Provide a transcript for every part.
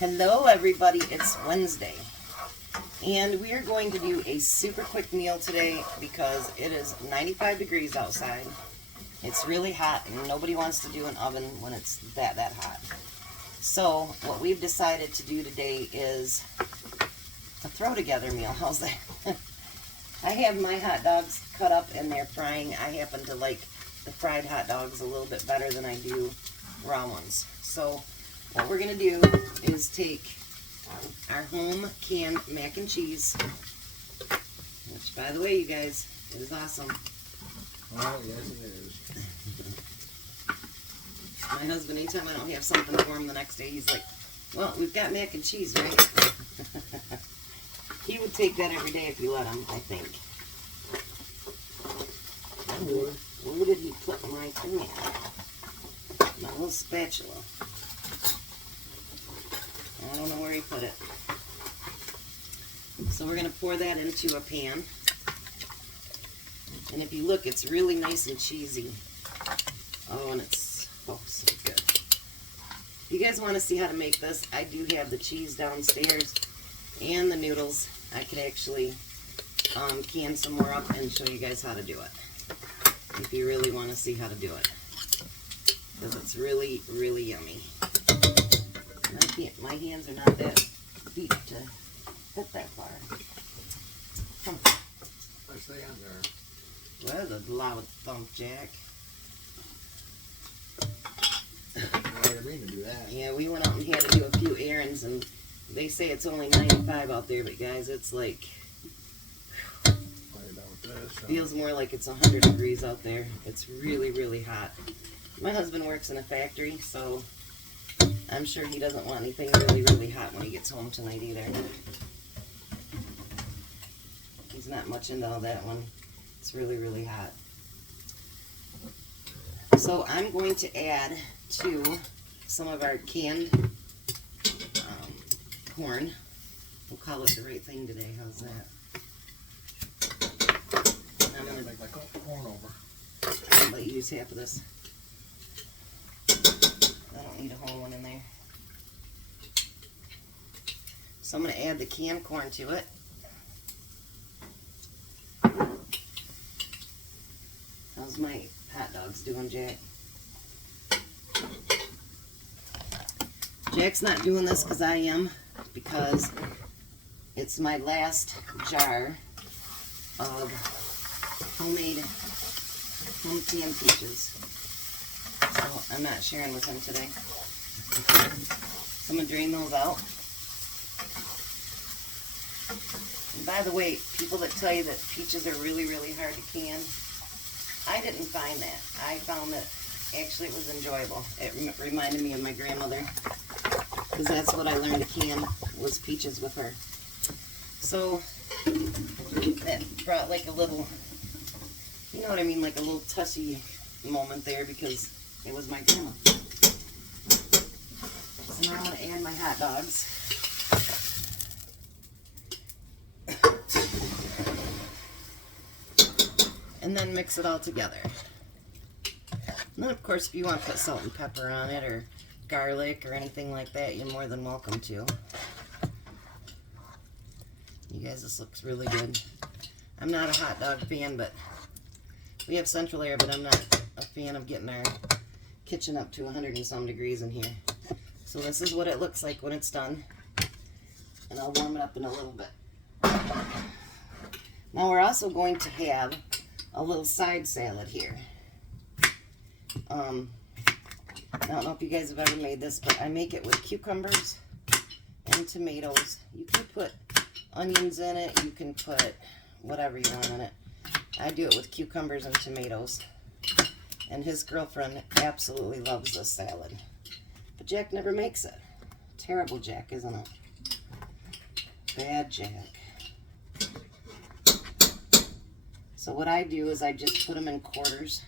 Hello everybody, it's Wednesday and we are going to do a super quick meal today because it is 95 degrees outside. It's really hot and nobody wants to do an oven when it's that hot. So what we've decided to do today is a throw together meal. How's that? I have my hot dogs cut up and they're frying. I happen to like the fried hot dogs a little bit better than I do raw ones. So what we're going to do is take our home canned mac and cheese, which, by the way, you guys, it is awesome. Oh, yes it is. My husband, anytime I don't have something for him the next day, he's like, well, we've got mac and cheese, right? He would take that every day if you let him, I think. I would. Where did he put my thing at? My little spatula. I don't know where he put it. So we're going to pour that into a pan. And if you look, it's really nice and cheesy. Oh, and it's so good. If you guys want to see how to make this, I do have the cheese downstairs and the noodles. I could actually can some more up and show you guys how to do it. If you really want to see how to do it. Because it's really, really yummy. My hands are not that deep to hit that far. Come on. I stay on there. Well, that's a loud thump, Jack. I didn't mean to do that. Yeah, we went out and had to do a few errands, and they say it's only 95 out there, but guys, it's like, feels more like it's 100 degrees out there. It's really, really hot. My husband works in a factory, so I'm sure he doesn't want anything really, really hot when he gets home tonight either. He's not much into all that one. It's really, really hot. So I'm going to add to some of our canned corn. We'll call it the right thing today. How's that? I'm going to make my corn over. I'll let you use half of this. I don't need a whole one in there. So I'm going to add the canned corn to it. How's my hot dogs doing, Jack? Jack's not doing this because I am, because it's my last jar of homemade home canned peaches. So I'm not sharing with him today. So I'm going to drain those out. And by the way, people that tell you that peaches are really, really hard to can, I didn't find that. I found that actually it was enjoyable. It reminded me of my grandmother, because that's what I learned to can, was peaches with her. So that brought like a little, you know what I mean, like a little touchy moment there, because it was my grandma. So now I'm going to add my hot dogs. And then mix it all together. And then, of course, if you want to put salt and pepper on it, or garlic, or anything like that, you're more than welcome to. You guys, this looks really good. I'm not a hot dog fan, but we have central air, but I'm not a fan of getting our kitchen up to 100 and some degrees in here. So this is what it looks like when it's done. And I'll warm it up in a little bit. Now we're also going to have a little side salad here. I don't know if you guys have ever made this, but I make it with cucumbers and tomatoes. You can put onions in it, you can put whatever you want in it. I do it with cucumbers and tomatoes. And his girlfriend absolutely loves this salad. But Jack never makes it. Terrible Jack, isn't it? Bad Jack. So what I do is I just put them in quarters.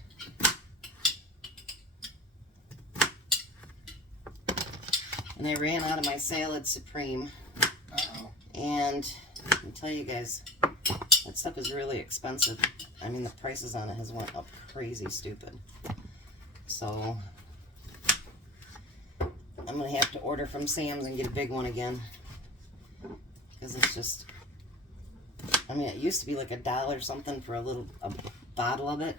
And I ran out of my Salad Supreme. And I'll tell you guys, that stuff is really expensive. I mean, the prices on it has went up crazy stupid. So I'm going to have to order from Sam's and get a big one again. Because it's just, I mean, it used to be like $1 something for a bottle of it.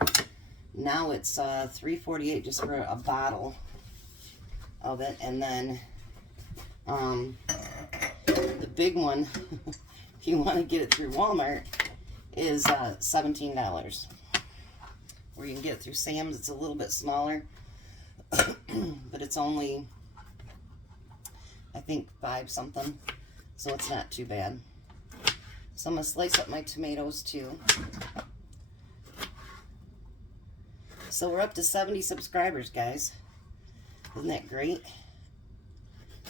Now it's $3.48 just for a bottle of it. And then the big one, if you want to get it through Walmart, is $17. Or you can get it through Sam's. It's a little bit smaller, but it's only, I think, 5 something, so it's not too bad. So I'm going to slice up my tomatoes too. So we're up to 70 subscribers, guys. Isn't that great?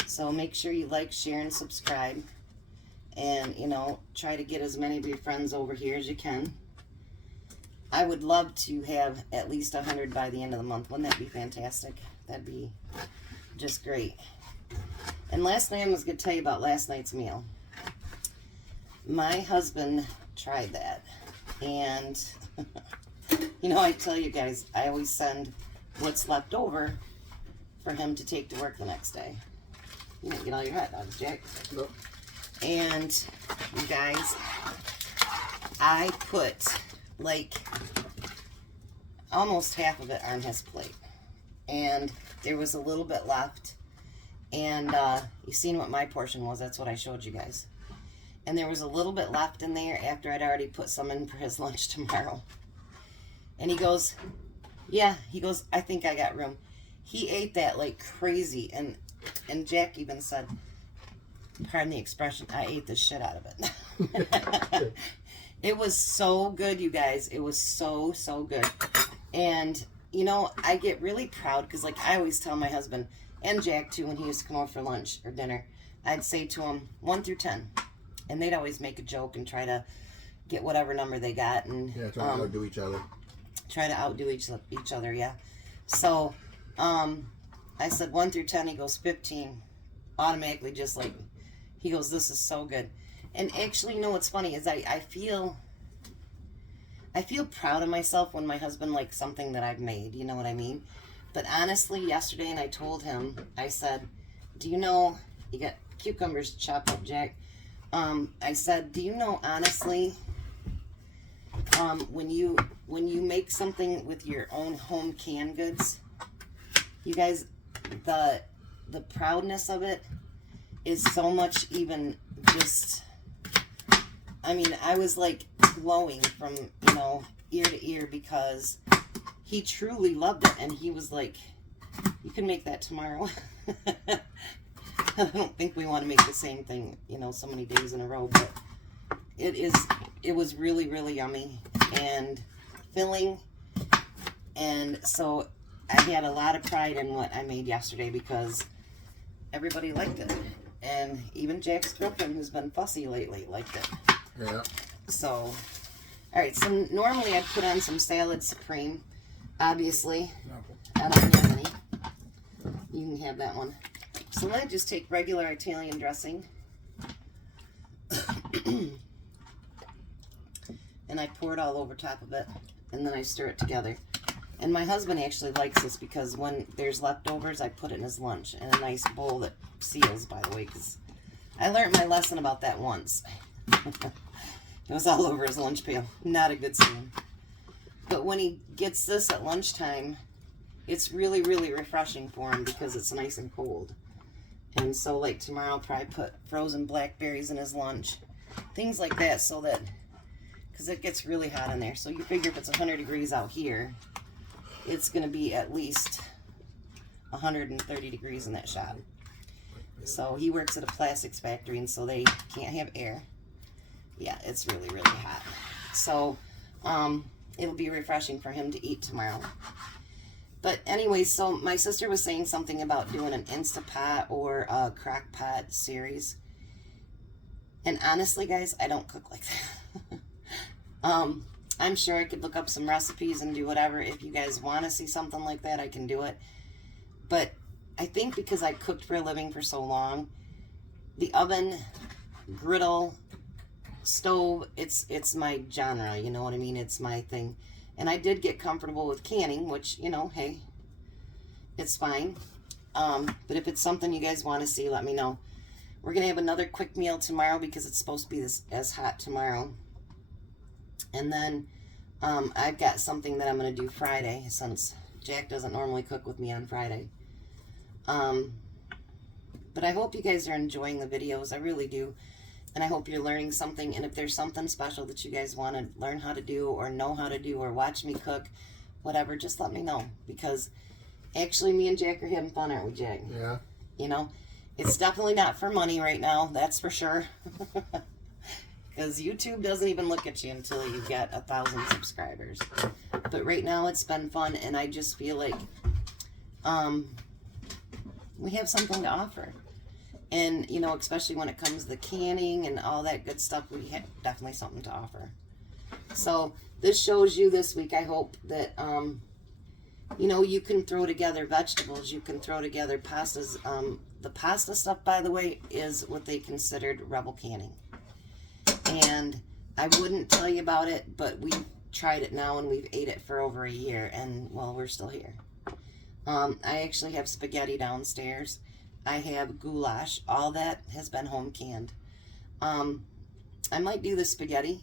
So make sure you like, share, and subscribe. And, you know, try to get as many of your friends over here as you can. I would love to have at least 100 by the end of the month. Wouldn't that be fantastic? That'd be just great. And last night, I was going to tell you about last night's meal. My husband tried that. And, you know, I tell you guys, I always send what's left over for him to take to work the next day. You didn't get all your hot dogs, Jack. Nope. And, you guys, I put like almost half of it on his plate, and there was a little bit left, and you seen what my portion was. That's what I showed you guys, and there was a little bit left in there after I'd already put some in for his lunch tomorrow. And he goes, yeah, he goes, I think I got room. He ate that like crazy, and Jack even said, pardon the expression, I ate the shit out of it. It was so good, you guys. It was so, so good. And, you know, I get really proud because, like, I always tell my husband, and Jack, too, when he used to come over for lunch or dinner, I'd say to him, 1 through 10. And they'd always make a joke and try to get whatever number they got. And Yeah, try to outdo each other. Try to outdo each other, yeah. So, I said 1 through 10. He goes 15. Automatically, just like, he goes, this is so good. And actually, you know what's funny is I feel proud of myself when my husband likes something that I've made, you know what I mean? But honestly, yesterday, and I told him, I said, do you know, you got cucumbers chopped up, Jack. I said, do you know, honestly, when you make something with your own home canned goods, you guys, the proudness of it is so much even just, I mean, I was like glowing from, you know, ear to ear because he truly loved it. And he was like, you can make that tomorrow. I don't think we want to make the same thing, you know, so many days in a row, but it was really, really yummy and filling. And so I had a lot of pride in what I made yesterday because everybody liked it. And even Jack's girlfriend, who's been fussy lately, liked it. Yeah. So, all right. So normally I'd put on some salad supreme. Obviously, I don't have any. You can have that one. So then I just take regular Italian dressing. And I pour it all over top of it. And then I stir it together. And my husband actually likes this because when there's leftovers, I put it in his lunch in a nice bowl that seals, by the way, because I learned my lesson about that once. It was all over his lunch pail. Not a good scene. But when he gets this at lunchtime, it's really, really refreshing for him because it's nice and cold. And so, like, tomorrow I'll probably put frozen blackberries in his lunch. Things like that so that, because it gets really hot in there. So you figure if it's 100 degrees out here, it's going to be at least 130 degrees in that shop. So he works at a plastics factory, and so they can't have air. Yeah, it's really, really hot. So it'll be refreshing for him to eat tomorrow. But anyway, so my sister was saying something about doing an Instapot or a crock pot series. And honestly, guys, I don't cook like that. I'm sure I could look up some recipes and do whatever. If you guys want to see something like that, I can do it. But I think because I cooked for a living for so long, the oven, griddle, stove, it's my genre, you know what I mean? It's my thing. And I did get comfortable with canning, which, you know, hey, it's fine. But if it's something you guys want to see, let me know. We're going to have another quick meal tomorrow because it's supposed to be as hot tomorrow. And then I've got something that I'm going to do Friday since Jack doesn't normally cook with me on Friday. But I hope you guys are enjoying the videos. I really do. And I hope you're learning something. And if there's something special that you guys want to learn how to do or know how to do or watch me cook, whatever, just let me know. Because actually me and Jack are having fun, aren't we, Jack? Yeah. You know, it's definitely not for money right now. That's for sure. Because YouTube doesn't even look at you until you get 1,000 subscribers. But right now it's been fun. And I just feel like we have something to offer. And, you know, especially when it comes to canning and all that good stuff, we have definitely something to offer. So this shows you this week, I hope, that, you know, you can throw together vegetables. You can throw together pastas. The pasta stuff, by the way, is what they considered rebel canning. And I wouldn't tell you about it, but we've tried it now and we've ate it for over a year. And, well, we're still here. I actually have spaghetti downstairs. I have goulash. All that has been home canned. I might do the spaghetti.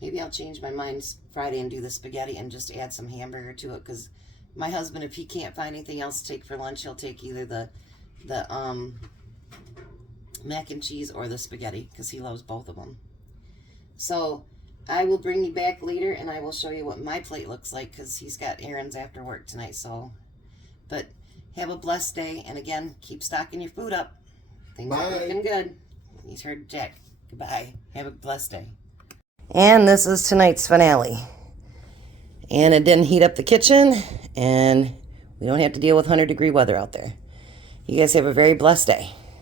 Maybe I'll change my mind Friday and do the spaghetti and just add some hamburger to it. Because my husband, if he can't find anything else to take for lunch, he'll take either the mac and cheese or the spaghetti. Because he loves both of them. So I will bring you back later and I will show you what my plate looks like. Because he's got errands after work tonight. But have a blessed day, and again, keep stocking your food up. Things are looking good. He's heard Jack. Goodbye. Have a blessed day. And this is tonight's finale. And it didn't heat up the kitchen, and we don't have to deal with 100-degree weather out there. You guys have a very blessed day.